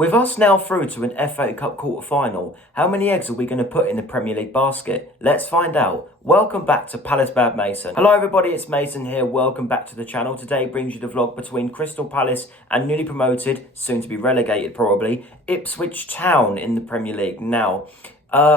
With us now through to an FA Cup quarter-final, how many eggs are we going to put in the Premier League basket? Let's find out. Welcome back to Palace Bad Mason. Hello everybody, it's Mason here. Welcome back to the channel. Today brings you the vlog between Crystal Palace and newly promoted, soon to be relegated probably, Ipswich Town in the Premier League. Now,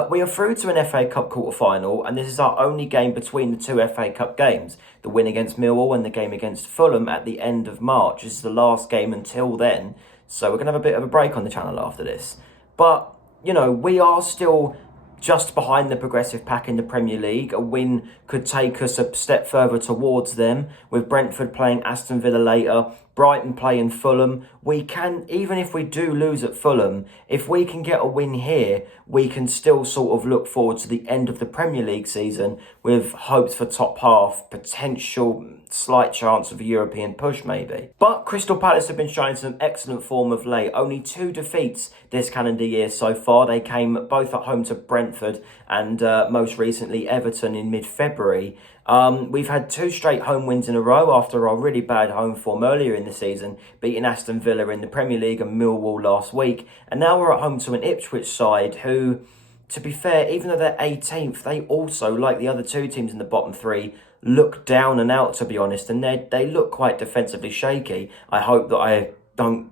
we are through to an FA Cup quarter-final, and this is our only game between the two FA Cup games. The win against Millwall and the game against Fulham at the end of March. This is the last game until then. So we're going to have a bit of a break on the channel after this. But, you know, we are still just behind the progressive pack in the Premier League. A win could take us a step further towards them. With Brentford playing Aston Villa later, Brighton playing Fulham. We can, even if we do lose at Fulham, if we can get a win here, we can still sort of look forward to the end of the Premier League season with hopes for top half, potential slight chance of a European push maybe. But Crystal Palace have been showing some excellent form of late. Only 2 defeats this calendar year so far. They came both at home to Brentford and most recently Everton in mid-February. We've had 2 straight home wins in a row after our really bad home form earlier in the season, beating Aston Villa in the Premier League and Millwall last week. And now we're at home to an Ipswich side who, to be fair, even though they're 18th, they also, like the other 2 teams in the bottom 3, look down and out, to be honest, and they look quite defensively shaky. I hope that I don't,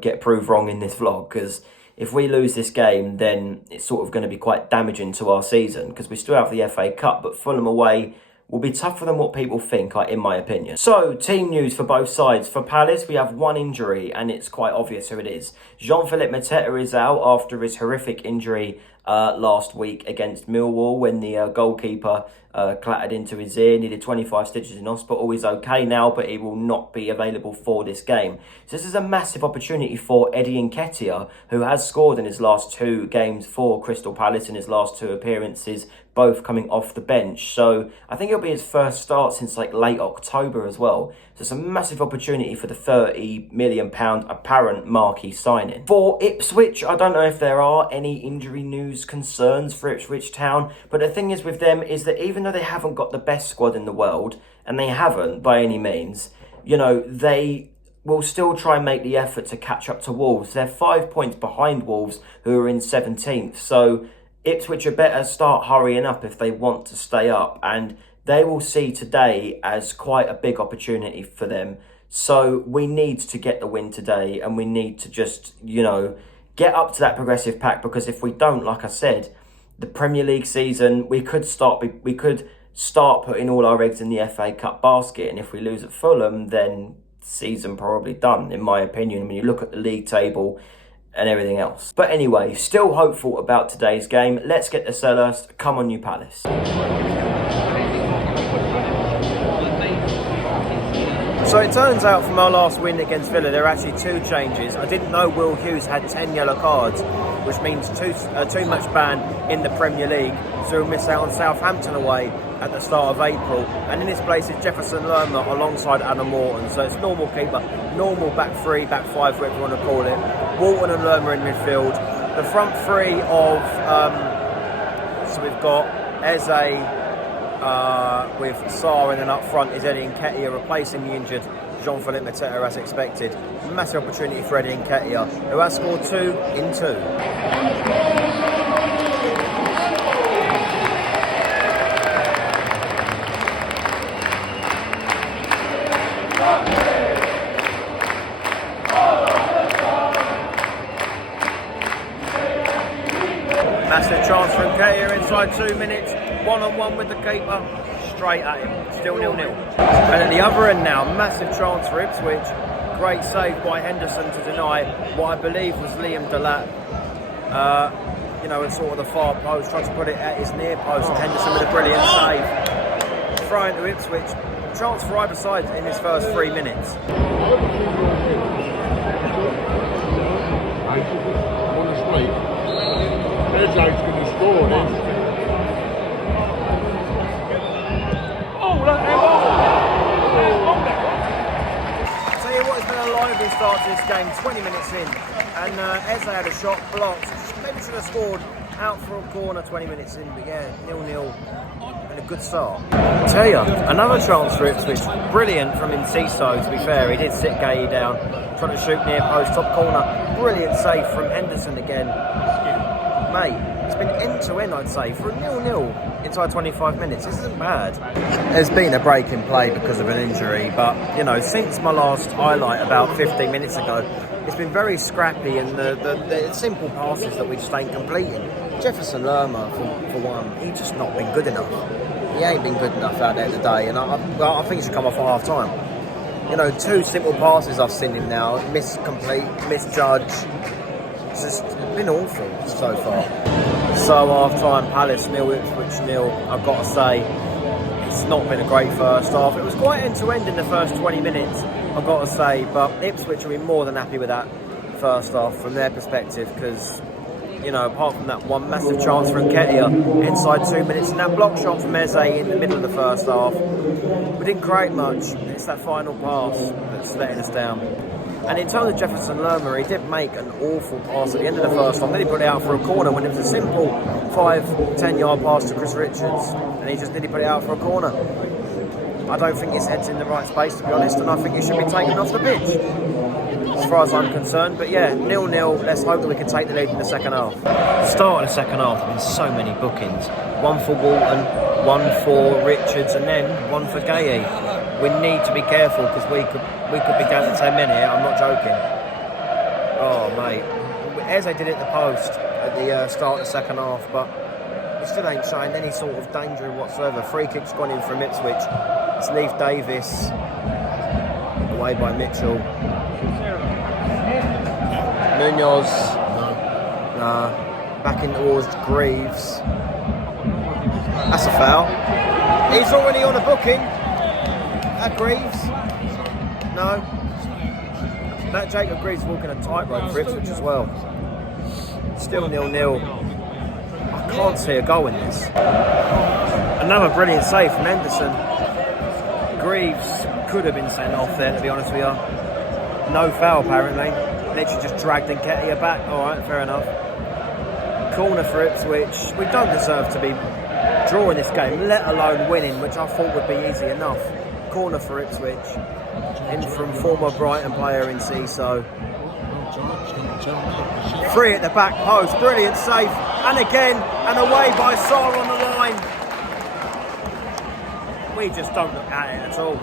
get proved wrong in this vlog, because if we lose this game, then it's sort of going to be quite damaging to our season, because we still have the FA Cup, but Fulham away will be tougher than what people think, in my opinion. So, team news for both sides. For Palace, we have 1 injury, and it's quite obvious who it is. Jean-Philippe Mateta is out after his horrific injury last week against Millwall when the goalkeeper clattered into his ear, needed 25 stitches in hospital. He's okay now, but he will not be available for this game. So this is a massive opportunity for Eddie Nketiah, who has scored in his last 2 games for Crystal Palace in his last 2 appearances, both coming off the bench. So I think it'll be his first start since late October as well. So it's a massive opportunity for the £30 million apparent marquee signing. For Ipswich, I don't know if there are any injury news concerns for Ipswich Town, but the thing is with them is that even though they haven't got the best squad in the world, and they haven't by any means, they will still try and make the effort to catch up to Wolves. They're 5 points behind Wolves, who are in 17th. So Ipswich are better start hurrying up if they want to stay up, and they will see today as quite a big opportunity for them. So we need to get the win today, and we need to just, get up to that progressive pack, because if we don't, like I said, the Premier League season, we could start putting all our eggs in the FA Cup basket, and if we lose at Fulham, then season probably done, in my opinion, when you look at the league table and everything else. But anyway, still hopeful about today's game. Let's get the Sellers. Come on, you Palace. So it turns out from our last win against Villa, there are actually 2 changes. I didn't know Will Hughes had 10 yellow cards, which means too much ban in the Premier League. So we'll miss out on Southampton away at the start of April. And in this place is Jefferson Lerma alongside Adam Morton. So it's normal keeper, normal back 3, back 5, whatever you want to call it. Walton and Lerma in midfield. The front 3 of, so we've got Eze, with Sarr, and then up front is Eddie Nketiah replacing the injured Jean-Philippe Mateta as expected. Massive opportunity for Eddie Nketiah, who has scored 2 in 2. Massive chance for Nketiah inside 2 minutes. 1-on-1 with the keeper, straight at him, still 0-0. And at the other end now, massive chance for Ipswich. Great save by Henderson to deny what I believe was Liam Delat. At sort of the far post, tried to put it at his near post, and Henderson with a brilliant save. Throw into Ipswich. Chance for either side in his first 3 minutes. There's Jake's going to score this. Tell you what, it's been a lively start to this game, 20 minutes in, and Eze had a shot blocked. Maybe should have scored out for a corner 20 minutes in, but yeah, 0-0. And getting a good start. Tell you, another chance for Ipswich. Brilliant from Enciso, to be fair. He did sit Gay down, trying to shoot near post, top corner. Brilliant save from Henderson again. Mate, it's been end-to-end, I'd say, for a 0-0 inside 25 minutes. This isn't bad. There's been a break in play because of an injury, but, you know, since my last highlight about 15 minutes ago, it's been very scrappy, and the simple passes that we just ain't completing. Jefferson Lerma, for one, he's just not been good enough. He ain't been good enough out there today, and I think he should come off at half-time. You know, 2 simple passes I've seen him now, misjudge. It's just been awful so far. So half-time, Palace 0, Ipswich 0. I've got to say, it's not been a great first half. It was quite end-to-end in the first 20 minutes, I've got to say, but Ipswich will be more than happy with that first half from their perspective, because, you know, apart from that one massive chance from Nketiah inside 2 minutes and that block shot from Eze in the middle of the first half, we didn't create much. It's that final pass that's letting us down. And in terms of Jefferson Lerma, he did make an awful pass at the end of the first half. Then he put it out for a corner when it was a simple 5-10 yard pass to Chris Richards, and he just nearly put it out for a corner. I don't think his head's in the right space, to be honest, and I think he should be taken off the pitch, as far as I'm concerned. But yeah, 0-0. Let's hope that we can take the lead in the second half. The start of the second half, there have been so many bookings. One for Walton, one for Richards, and then one for Gay. We need to be careful, because we could be down to 10 men here. I'm not joking. Oh mate, Eze did it at the post at the start of the second half, but he still ain't showing any sort of danger whatsoever. Free kick's gone in from Ipswich. It's Leaf Davis away by Mitchell. Munoz, back in towards Greaves. That's a foul. He's already on a booking. That Greaves? No. That Jacob Greaves walking a tightrope for Ipswich as well. Still 0-0. I can't see a goal in this. Another brilliant save from Henderson. Greaves could have been sent off there, to be honest with you. No foul, apparently. Literally just dragged Nketiah back. Alright, fair enough. Corner for Ipswich. We don't deserve to be drawing this game, let alone winning, which I thought would be easy enough. Corner for Ipswich. In from former Brighton player Enciso. Free at the back post. Brilliant save. And again, and away by Sarr on the line. We just don't look at it at all.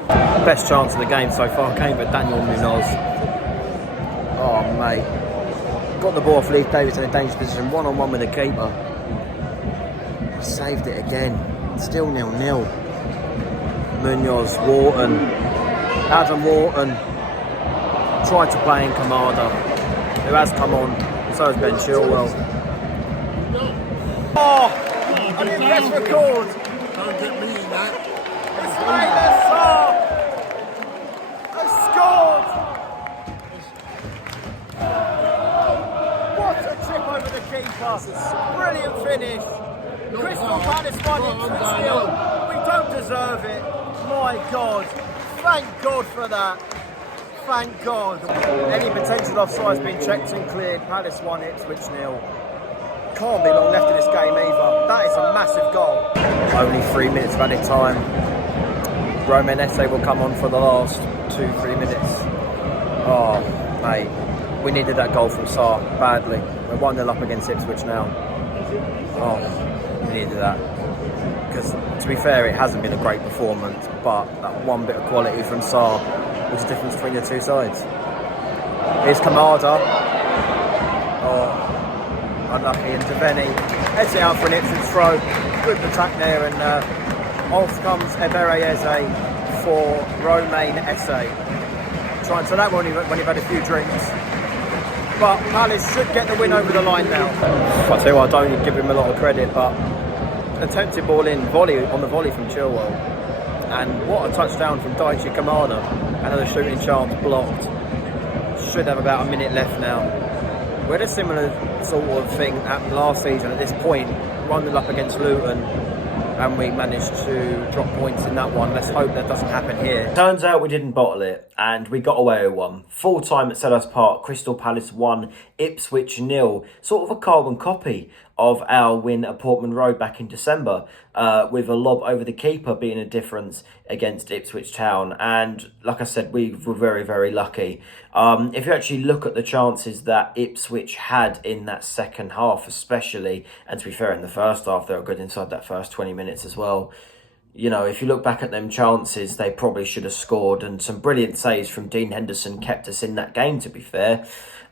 Best chance of the game so far came with Daniel Munoz. Oh, mate. Got the ball off Leaf Davis in a dangerous position. One-on-one with the keeper. Saved it again. Still 0-0. Munoz, Wharton. Adam Wharton tried to play in Kamada, who has come on. So has Ben Chilwell. Oh! I didn't press record. Don't get me in that. It's Taylor Sarr has scored! What a trip over the keeper. Brilliant finish. Crystal Palace won it 2-0. We don't deserve it. My God. Thank God for that. Thank God. Any potential offside has been checked and cleared. Palace won, Ipswich 0. Can't be long left in this game either. That is a massive goal. Only 3 minutes of added time. Romain Esse will come on for the last 2-3 minutes. Oh, mate. We needed that goal from Sarr badly. We're 1-0 up against Ipswich now. Oh, we needed that. Because, to be fair, it hasn't been a great performance, but that one bit of quality from Sarr was the difference between the two sides. Here's Kamada. Oh, unlucky. And Devaney heads it out for an Ipswich throw. Good attack there, and off comes Ebere Eze for Romain Esse. Trying to that one when you've had a few drinks. But Palace should get the win over the line now. I tell you what, I don't give him a lot of credit, but attempted ball in, on the volley from Chilwell. And what a touchdown from Daichi Kamada. Another shooting chance blocked. Should have about a minute left now. We had a similar sort of thing happened last season at this point. 1-0 up against Luton. And we managed to drop points in that one. Let's hope that doesn't happen here. Turns out we didn't bottle it. and we got away with one. Full time at Selhurst Park, Crystal Palace 1, Ipswich 0. Sort of a carbon copy of our win at Portman Road back in December, with a lob over the keeper being a difference against Ipswich Town. And like I said, we were very, very lucky. If you actually look at the chances that Ipswich had in that second half especially, and to be fair, in the first half, they were good inside that first 20 minutes as well. You know, if you look back at them chances, they probably should have scored. And some brilliant saves from Dean Henderson kept us in that game, to be fair.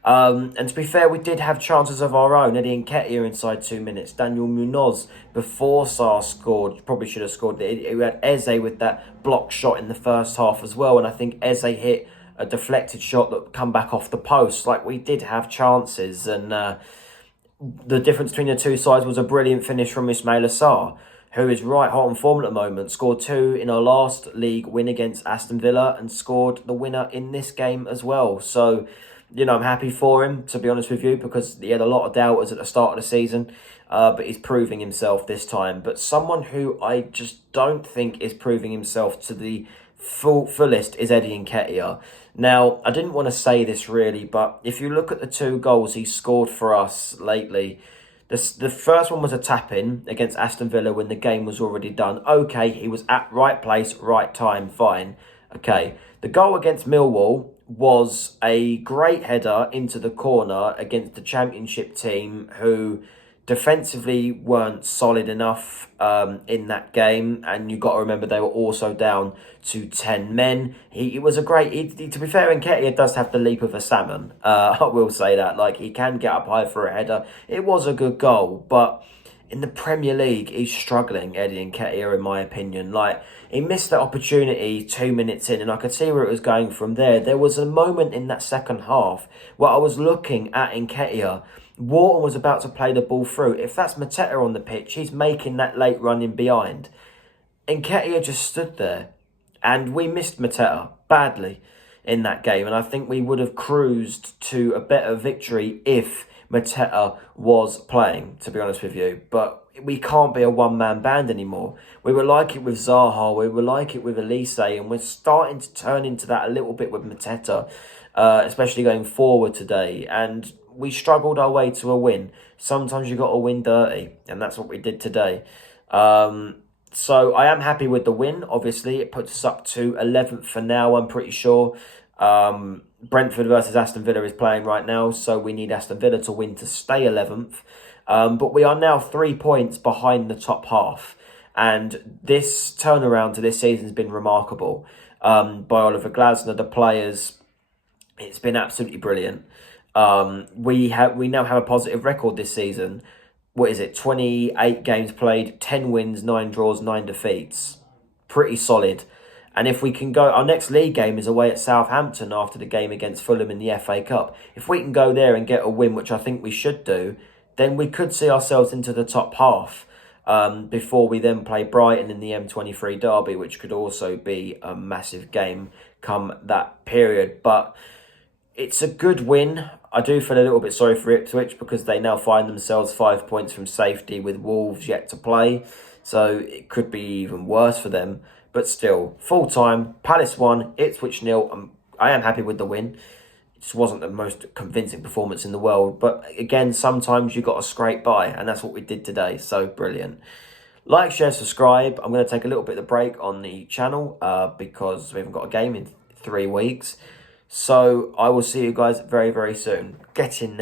And to be fair, we did have chances of our own. Eddie Nketiah inside 2 minutes. Daniel Munoz before Sarr scored. Probably should have scored. We had Eze with that block shot in the first half as well. And I think Eze hit a deflected shot that come back off the post. Like, we did have chances. And the difference between the two sides was a brilliant finish from Ismaila Sarr, who is right hot on form at the moment. Scored 2 in our last league win against Aston Villa and scored the winner in this game as well. So, you know, I'm happy for him, to be honest with you, because he had a lot of doubters at the start of the season, but he's proving himself this time. But someone who I just don't think is proving himself to the fullest is Eddie Nketiah. Now, I didn't want to say this really, but if you look at the 2 goals he's scored for us lately, the first one was a tap-in against Aston Villa when the game was already done. Okay, he was at right place, right time, fine. Okay, the goal against Millwall was a great header into the corner against the Championship team who defensively weren't solid enough in that game, and you've got to remember they were also down to 10 men. It was a great, to be fair, Nketiah does have the leap of a salmon. I will say that. Like, he can get up high for a header. It was a good goal, but in the Premier League, he's struggling, Eddie Nketiah, in my opinion. Like, he missed that opportunity 2 minutes in, and I could see where it was going from there. There was a moment in that second half where I was looking at Nketiah. Wharton was about to play the ball through. If that's Mateta on the pitch, he's making that late run in behind. Nketiah just stood there. And we missed Mateta badly in that game. And I think we would have cruised to a better victory if Mateta was playing, to be honest with you. But we can't be a one-man band anymore. We were like it with Zaha. We were like it with Elise. And we're starting to turn into that a little bit with Mateta, especially going forward today. And we struggled our way to a win. Sometimes you got to win dirty, and that's what we did today. So I am happy with the win. Obviously, it puts us up to 11th for now, I'm pretty sure. Brentford versus Aston Villa is playing right now, so we need Aston Villa to win to stay 11th. But we are now 3 points behind the top half. And this turnaround to this season has been remarkable. By Oliver Glasner, the players, it's been absolutely brilliant. We now have a positive record this season. What is it? 28 games played, 10 wins, 9 draws, 9 defeats. Pretty solid. And if we can go, our next league game is away at Southampton after the game against Fulham in the FA Cup. If we can go there and get a win, which I think we should do, then we could see ourselves into the top half before we then play Brighton in the M23 derby, which could also be a massive game come that period. But it's a good win. I do feel a little bit sorry for Ipswich because they now find themselves 5 points from safety with Wolves yet to play. So it could be even worse for them. But still, full time, Palace 1, Ipswich 0. I am happy with the win. It just wasn't the most convincing performance in the world. But again, sometimes you've got to scrape by. And that's what we did today. So brilliant. Like, share, subscribe. I'm going to take a little bit of a break on the channel because we haven't got a game in 3 weeks. So I will see you guys very, very soon. Get in there.